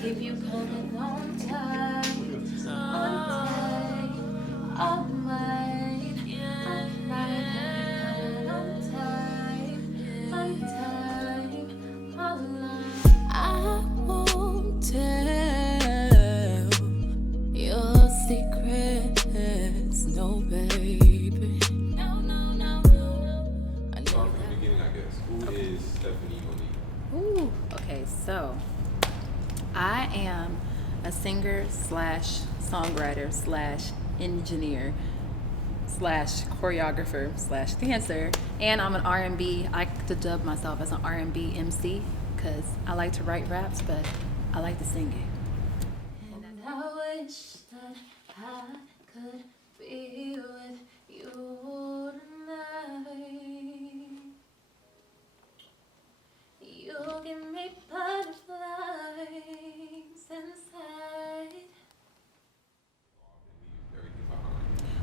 keep you coming on time, all night, on time, all night. I won't tell your secrets, no baby. No. I Start from the beginning, I guess. Who is Steffany Moneque? Ooh, okay, so I am a singer slash songwriter slash engineer slash choreographer slash dancer, and I'm an R&B. I like to dub myself as an R&B MC because I like to write raps, but I like to sing it. And I wish that I could be with you tonight. You give me butterflies inside.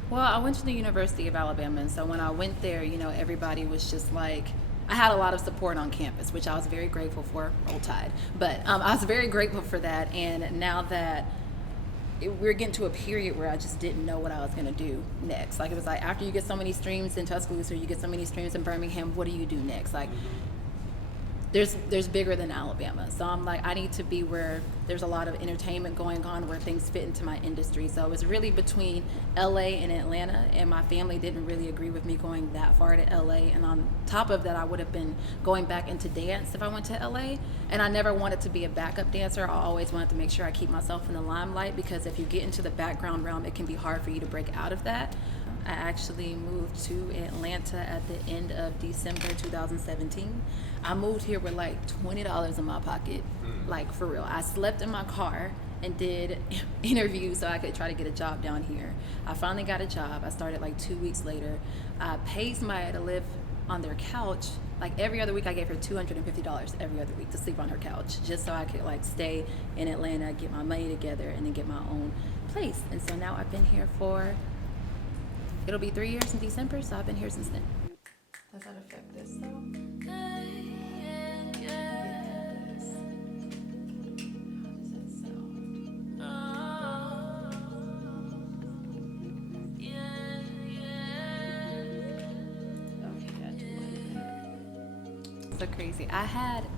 Well, I went to the University of Alabama, and so when I went there, everybody was just like, I had a lot of support on campus, which I was very grateful for. Roll Tide. But I was very grateful for that, and now that we're getting to a period where I just didn't know what I was going to do next. Like, it was like, after you get so many streams in Tuscaloosa, you get so many streams in Birmingham, what do you do next? Like, there's bigger than Alabama. So I'm like, I need to be where there's a lot of entertainment going on, where things fit into my industry. So it was really between LA and Atlanta, and my family didn't really agree with me going that far to LA. And on top of that, I would have been going back into dance if I went to LA. And I never wanted to be a backup dancer. I always wanted to make sure I keep myself in the limelight, because if you get into the background realm, it can be hard for you to break out of that. I actually moved to Atlanta at the end of December 2017. I moved here with like $20 in my pocket, like for real. I slept in my car and did interviews so I could try to get a job down here. I finally got a job. I started like 2 weeks later. I paid somebody to live on their couch. Like every other week I gave her $250 every other week to sleep on her couch, just so I could like stay in Atlanta, get my money together, and then get my own place. And so now I've been here for, it'll be 3 years in December, so I've been here since then. Does that affect this though? So crazy.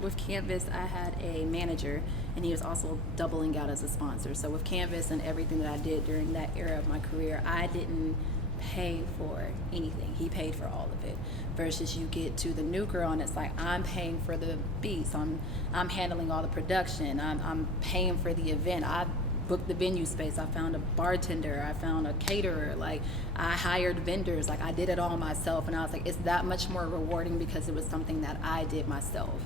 With Canvas, I had a manager, and he was also doubling out as a sponsor. So with Canvas and everything that I did during that era of my career, I didn't pay for anything. He paid for all of it. Versus you get to the new girl, and it's like, I'm paying for the beats. I'm handling all the production. I'm paying for the event. I booked the venue space. I found a bartender. I found a caterer. Like, I hired vendors. Like, I did it all myself, and I was like, it's that much more rewarding because it was something that I did myself.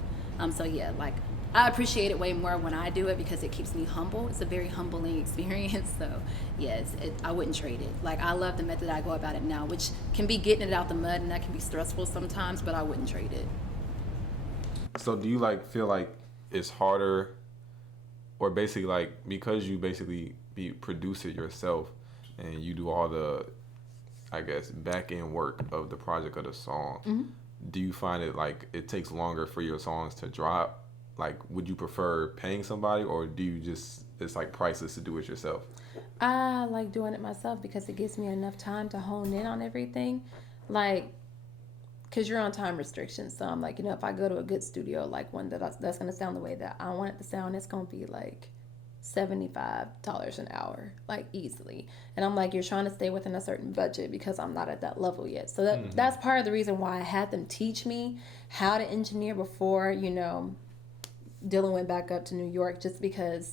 So yeah, like, I appreciate it way more when I do it because it keeps me humble. It's a very humbling experience. So yeah, I wouldn't trade it. Like, I love the method I go about it now, which can be getting it out the mud, and that can be stressful sometimes, but I wouldn't trade it. So do you feel like it's harder, or basically like, because you basically produce it yourself and you do all the, I guess, back end work of the project of the song, do you find it like it takes longer for your songs to drop? Like, would you prefer paying somebody, or do you just, it's like priceless to do it yourself? I like doing it myself because it gives me enough time to hone in on everything. Like, because you're on time restrictions. So I'm like, if I go to a good studio, like one that's going to sound the way that I want it to sound, it's going to be like $75 an hour, like easily. And I'm like, you're trying to stay within a certain budget because I'm not at that level yet. So that's part of the reason why I had them teach me how to engineer before, Dylan went back up to New York, just because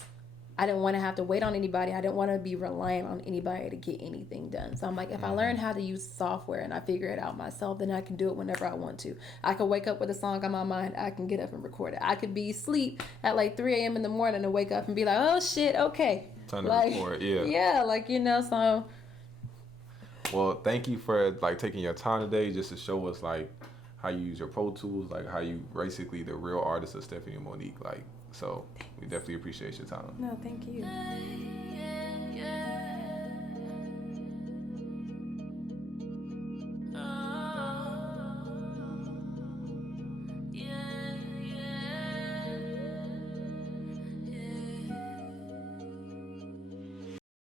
I didn't want to have to wait on anybody. I didn't want to be reliant on anybody to get anything done. So I'm like, if I learn how to use software and I figure it out myself, then I can do it whenever I want to. I could wake up with a song on my mind. I can get up and record it. I could be asleep at like 3 a.m. in the morning and wake up and be like, oh shit, okay. Time to record, yeah. Yeah, so. Well, thank you for taking your time today just to show us how you use your Pro Tools, how you basically the real artist of Steffany Moneque. So we definitely appreciate your time. No, thank you.